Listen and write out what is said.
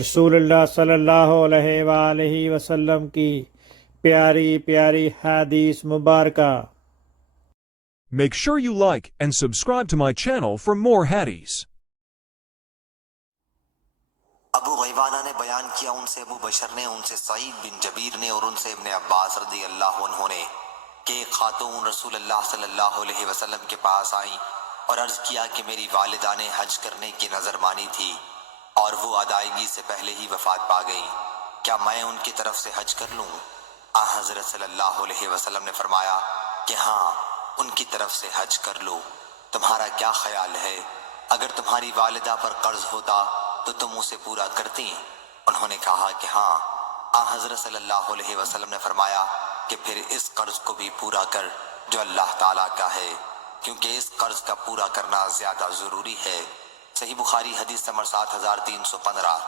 رسول اللہ صلی اللہ علیہ وآلہ وسلم کی پیاری پیاری حدیث مبارکہ۔ Make sure you like and subscribe to my channel for more hadiths. ابو غیوانہ نے بیان کیا ان سے ابو بشر نے، ان سے سعید بن جبیر نے اور ان سے ابن عباس رضی اللہ عنہ نے کہ ایک خاتون رسول اللہ صلی اللہ علیہ وسلم کے پاس آئیں اور عرض کیا کہ میری والدہ نے حج کرنے کی نظر مانی تھی اور وہ ادائیگی سے پہلے ہی وفات پا گئیں، کیا میں ان کی طرف سے حج کر لوں؟ حضرت صلی اللہ علیہ وسلم نے فرمایا کہ ہاں، ان کی طرف سے حج کر لو۔ تمہارا کیا خیال ہے؟ اگر تمہاری والدہ پر قرض ہوتا تو تم اسے پورا کرتی؟ انہوں نے کہا کہ ہاں۔ حضرت صلی اللہ علیہ وسلم نے فرمایا کہ پھر اس قرض کو بھی پورا کر جو اللہ تعالیٰ کا ہے، کیونکہ اس قرض کا پورا کرنا زیادہ ضروری ہے۔ صحیح بخاری حدیث نمبر 7315۔